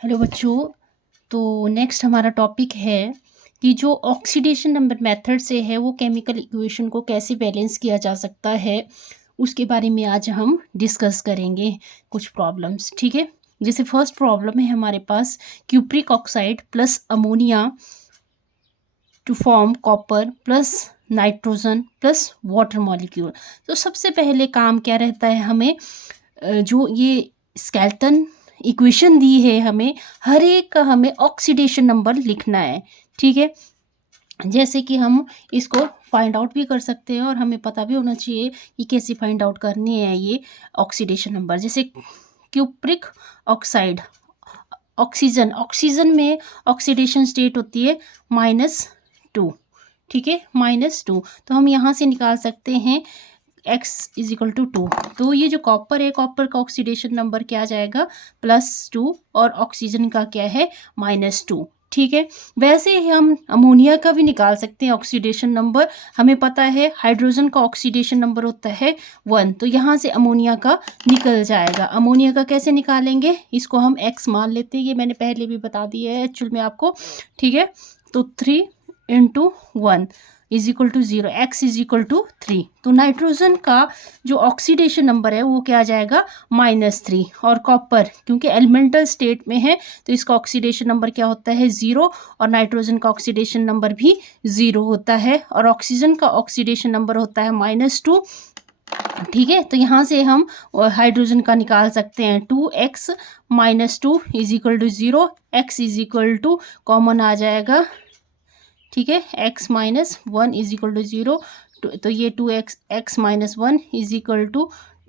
Hello बच्चों। तो next हमारा टॉपिक है कि जो ऑक्सीडेशन नंबर मेथड से है वो केमिकल इक्वेशन को कैसे बैलेंस किया जा सकता है, उसके बारे में आज हम डिस्कस करेंगे कुछ प्रॉब्लम्स। ठीक है, जैसे फर्स्ट प्रॉब्लम है हमारे पास cupric oxide plus ammonia to form copper plus nitrogen plus water molecule. तो सबसे पहले काम क्या रहता है, हमें जो ये स्केलेटन इक्वेशन दी है हमें हर एक का हमें ऑक्सीडेशन नंबर लिखना है। ठीक है, जैसे कि हम इसको फाइंड आउट भी कर सकते हैं और हमें पता भी होना चाहिए कि कैसे फाइंड आउट करनी है ये ऑक्सीडेशन नंबर। जैसे क्यूप्रिक ऑक्साइड, ऑक्सीजन में ऑक्सीडेशन स्टेट होती है -2। ठीक है, -2, तो हम यहाँ से निकाल सकते हैं x = 2। तो ये जो कॉपर है, कॉपर का ऑक्सीडेशन नंबर क्या आ जाएगा, +2, और ऑक्सीजन का क्या है, -2। ठीक है, वैसे ही हम अमोनिया का भी निकाल सकते हैं ऑक्सीडेशन नंबर। हमें पता है हाइड्रोजन का ऑक्सीडेशन नंबर होता है 1, तो यहाँ से अमोनिया का निकल जाएगा। अमोनिया का कैसे निकालेंगे, इसको हम x मान लेते हैं, ये मैंने पहले भी बता दिया है एक्चुअल में आपको। ठीक है, तो 3 × 1 = 0, x = 3। तो नाइट्रोजन का जो ऑक्सीडेशन नंबर है वो क्या आ जाएगा, -3। और कॉपर क्योंकि एलिमेंटल स्टेट में है तो इसका ऑक्सीडेशन नंबर क्या होता है, 0, और नाइट्रोजन का ऑक्सीडेशन नंबर भी 0 होता है, और ऑक्सीजन का ऑक्सीडेशन नंबर होता है -2। ठीक है, तो यहाँ से हम हाइड्रोजन का निकाल सकते हैं, 2x - 2 = 0, x = कॉमन आ जाएगा। ठीक है, x - 1 = 0, तो ये 2x x - 1 =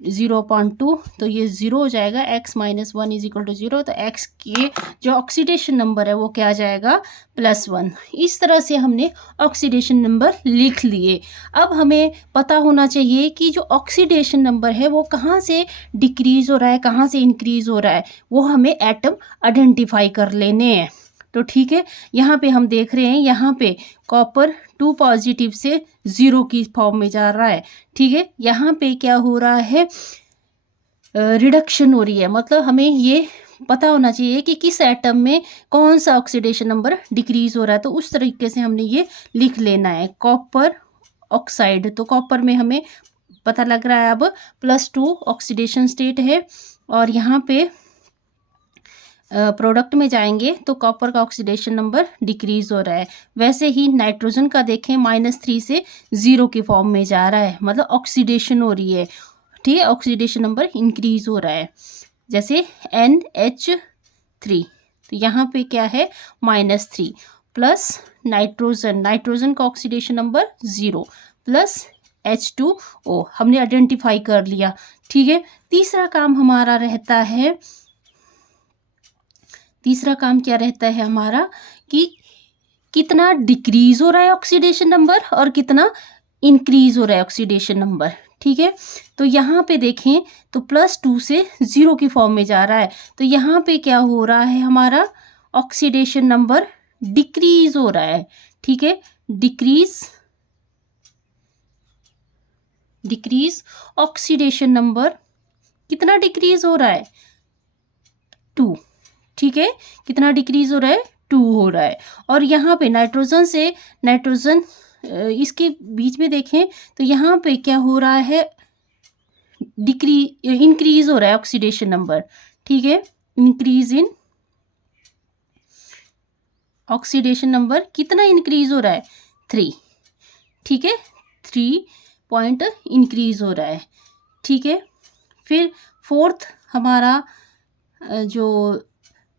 0.2, तो ये 0 हो जाएगा। x - 1 = 0, तो x के जो ऑक्सीडेशन नंबर है वो क्या आ जाएगा, +1। इस तरह से हमने ऑक्सीडेशन नंबर लिख लिए। अब हमें पता होना चाहिए कि जो ऑक्सीडेशन नंबर है वो कहाँ से डिक्रीज़ हो रहा है, कहाँ से इंक्रीज़ हो रहा है, वो हमें एटम आइडेंटिफाई कर लेने हैं। तो ठीक है, यहाँ पे हम देख रहे हैं, यहाँ पे कॉपर 2 पॉजिटिव से 0 की फॉर्म में जा रहा है। ठीक है, यहाँ पे क्या हो रहा है, रिडक्शन हो रही है। मतलब हमें ये पता होना चाहिए कि किस एटम में कौन सा ऑक्सीडेशन नंबर डिक्रीज हो रहा है, तो उस तरीके से हमने ये लिख लेना है। कॉपर ऑक्साइड, तो कॉपर में हमें पता लग रहा है अब +2 ऑक्सीडेशन स्टेट है, और यहाँ पे प्रोडक्ट में जाएंगे तो कॉपर का ऑक्सीडेशन नंबर डिक्रीज हो रहा है। वैसे ही नाइट्रोजन का देखें, -3 से 0 की फॉर्म में जा रहा है, मतलब ऑक्सीडेशन हो रही है। ठीक है, ऑक्सीडेशन नंबर इंक्रीज हो रहा है। जैसे NH3, तो यहाँ पे क्या है, -3 प्लस नाइट्रोजन का ऑक्सीडेशन नंबर 0 प्लस H2O, हमने आइडेंटिफाई कर लिया। ठीक है, तीसरा काम क्या रहता है हमारा, कि कितना डिक्रीज हो रहा है ऑक्सीडेशन नंबर और कितना इंक्रीज हो रहा है ऑक्सीडेशन नंबर। ठीक है, तो यहाँ पे देखें तो +2 से 0 की फॉर्म में जा रहा है, तो यहाँ पे क्या हो रहा है, हमारा ऑक्सीडेशन नंबर डिक्रीज हो रहा है। ठीक है, डिक्रीज ऑक्सीडेशन नंबर कितना डिक्रीज हो रहा है, 2। ठीक है, कितना डिक्रीज हो रहा है, 2 हो रहा है। और यहाँ पे नाइट्रोजन इसके बीच में देखें तो यहाँ पे क्या हो रहा है, इंक्रीज हो रहा है ऑक्सीडेशन नंबर। ठीक है, इंक्रीज इन ऑक्सीडेशन नंबर कितना इंक्रीज हो रहा है, 3। ठीक है, 3 पॉइंट इंक्रीज हो रहा है। ठीक है, फिर फोर्थ हमारा जो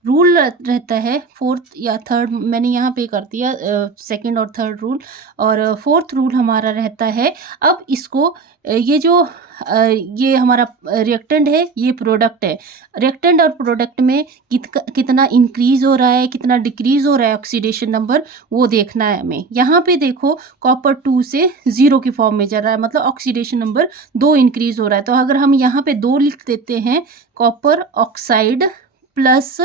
रूल रहता है, फोर्थ या थर्ड, मैंने यहाँ पे कर दिया सेकंड और थर्ड रूल, और फोर्थ रूल हमारा रहता है, अब इसको ये जो ये हमारा रिएक्टेंट है, ये प्रोडक्ट है, रिएक्टेंट और प्रोडक्ट में कितना इंक्रीज हो रहा है, कितना डिक्रीज हो रहा है ऑक्सीडेशन नंबर, वो देखना है हमें। यहाँ पे देखो कॉपर 2 से 0 की फॉर्म में जा रहा है, मतलब ऑक्सीडेशन नंबर 2 इंक्रीज हो रहा है। तो अगर हम यहाँ पे 2 लिख देते हैं, copper oxide plus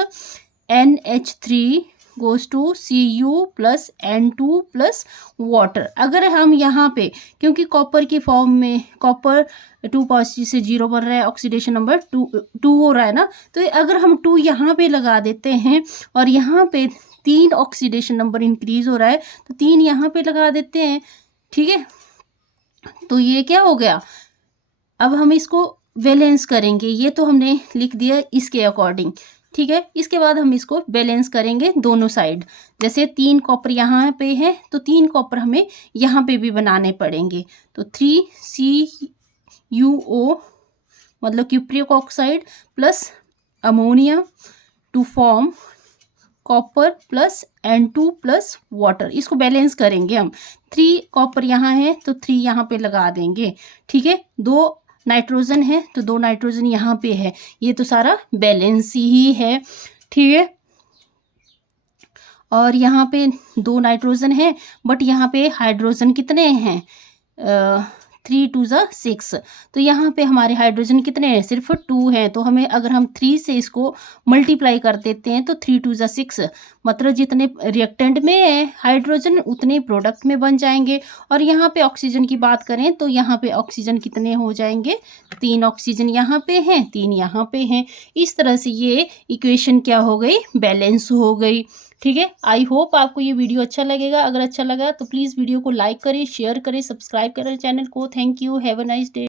NH3 goes to Cu plus N2 plus water. अगर हम यहाँ पे, क्योंकि कॉपर की फॉर्म में कॉपर 2 पॉजिटिव से 0 बन रहा है, ऑक्सीडेशन नंबर 2 हो रहा है ना, तो अगर हम 2 यहाँ पे लगा देते हैं और यहाँ पे 3 ऑक्सीडेशन नंबर इंक्रीज हो रहा है तो 3 यहाँ पे लगा देते हैं, ठीक है। तो ये क्या हो गया, अब हम इसको बैलेंस करेंगे, ये तो हमने लिख दिया इसके अकॉर्डिंग, ठीक है। इसके बाद हम इसको बैलेंस करेंगे दोनों साइड। जैसे 3 कॉपर यहाँ पे है तो 3 कॉपर हमें यहाँ पे भी बनाने पड़ेंगे। तो 3CuO मतलब cupric oxide plus ammonia to form copper plus N2 plus water. इसको बैलेंस करेंगे हम। 3 कॉपर यहाँ है तो 3 यहाँ पे लगा देंगे, ठीक है। 2 नाइट्रोजन है तो 2 नाइट्रोजन यहाँ पे है, ये तो सारा बैलेंस ही है, ठीक है। और यहाँ पे 2 नाइट्रोजन है बट यहाँ पे हाइड्रोजन कितने हैं, 3 2 6, तो यहाँ पे हमारे हाइड्रोजन कितने हैं, सिर्फ 2 हैं। तो हमें अगर हम 3 से इसको मल्टीप्लाई कर देते हैं तो 3 2 6, मतलब जितने रिएक्टेंट में है हाइड्रोजन उतने प्रोडक्ट में बन जाएंगे। और यहाँ पे ऑक्सीजन की बात करें तो यहाँ पे ऑक्सीजन कितने हो जाएंगे, 3 ऑक्सीजन यहाँ पे हैं, 3 यहाँ पे हैं। इस तरह से ये इक्वेशन क्या हो गई, बैलेंस हो गई, ठीक है। आई होप आपको ये वीडियो अच्छा लगेगा। अगर अच्छा लगा तो प्लीज़ वीडियो को लाइक करें, शेयर करें, सब्सक्राइब करें चैनल को। Thank you, have a nice day.